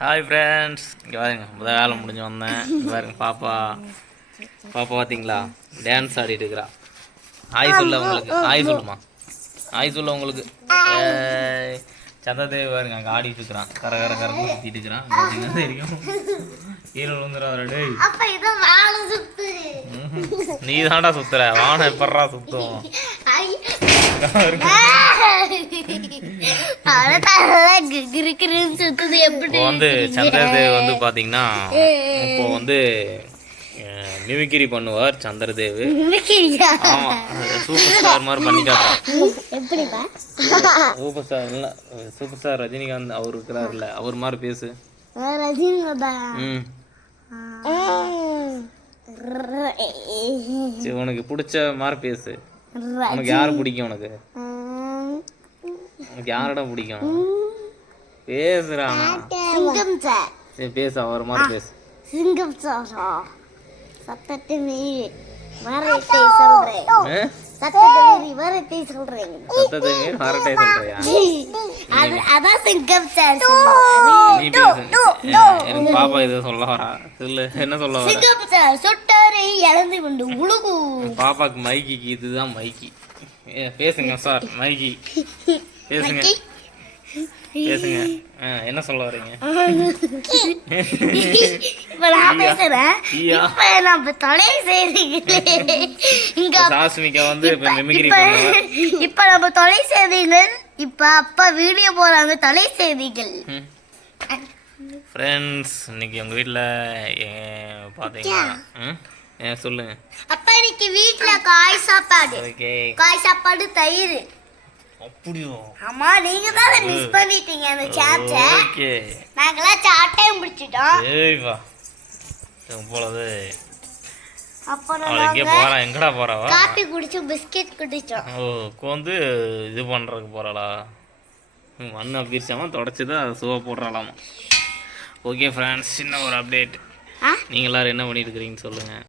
Hi friends இங்கே பாருங்க முத வேலை முடிஞ்சு வந்தேன். பாருங்க பாப்பா. பாப்பா பார்த்தீங்களா டான்ஸ் ஆடிட்டு இருக்கிறா. ஆய் சொல்ல உங்களுக்கு. ஆய் சொல்லுமா. ஆய் சொல்ல உங்களுக்கு. ஏய், சந்திரதேவி பாருங்க அங்கே ஆடிட்டு இருக்கிறான். கர கர கரன்னு சுற்றிட்டு இருக்கிறான். தெரியும்? கீழே விழுந்துடாத டேய். அப்ப இது வாழை சுத்து நீ தான்டா சுத்துற. வானம் எப்பட்றா சுத்தும்? இப்போ வந்து சந்திரதேவ் வந்து பார்த்தீங்கன்னா இப்போ வந்து மிமிக்கிரி பண்ணுவார் சந்திரதேவ்? ஆமா சூப்பர் ஸ்டார் மாதிரி பண்ணிட்டாரா சூப்பர் ஸ்டார் இல்ல சூப்பர் ஸ்டார் ரஜினிகாந்த் அவர் இருக்கிறாருல்ல அவர் மாதிரி பேசு. ரஜினி பாபா ம். சரி உனக்கு பிடிச்ச மாதிரி பேசு. உனக்கு யாரை பிடிக்கும் உனக்கு? உனக்கு யாரோட பிடிக்கும்? பேசுறா சிங்கம் சார். சரி பேசு அவர் மாதிரி பேசு. சிங்கம் சார். சத்தத்தை மீறி வரத்தை சொல்றேன்? சத்தத்தை மீறி வரத்தை சொல்றேன். சத்தத்தை மீறி ஹார்ட்டே சொல்றியா அது அதான் சிங்கம் சார் நீ பேசு. ஆ, எனக்கு பாப்பா இதை சொல்ல வரா. சொல்லு என்ன சொல்ல வர? சிங்கம் சார் சொட்டாரை இழந்து கொண்டு உழுகு. பாப்பாக்கு மைக்கிக்கு இதுதான் மைக்கி பேசுங்க சார் மைக்கி பேசுங்க. பேசுங்க. என்ன சொல்ல வரீங்க இப்ப நான் பேசுறேன். இப்ப நம்ம தொலை செய்திகளே. இங்க சாஸ்மிகா வந்து இப்ப மிமிக்ரி இப்ப நம்ம தொலை செய்திகள் இப்ப அப்பா வீடியோ போறாங்க தொலை செய்திகள். ஃப்ரெண்ட்ஸ் இன்னைக்கு உங்க ம்? ஏ, சொல்லுங்க. அப்பா இன்னைக்கு வீட்ல காய் சாப்பாடு. காய் சாப்பாடு தயிர். அப்படியோ? ஆமா நீங்க தானே மிஸ் பண்ணிட்டீங்க அந்த சாட்டை ஓகே. நாங்களாம் சாட்டையும் முடிச்சிட்டோம். சரிப்பா. இப்பொழுது அப்புறம் அவள் எங்கே போறா எங்கடா போறாவா காப்பி குடிச்சோம் பிஸ்கெட் குடிச்சோம். ஓ வந்து இது பண்ணுறதுக்கு போகிறாளா மண் அப்பிரிச்சாமல் தொடச்சி தான் சுவ போடுறாளாமா. ஓகே ஃப்ரெண்ட்ஸ் சின்ன ஒரு அப்டேட் நீங்கள் எல்லாரும் என்ன பண்ணிட்டு இருக்கிறீங்கன்னு சொல்லுங்கள்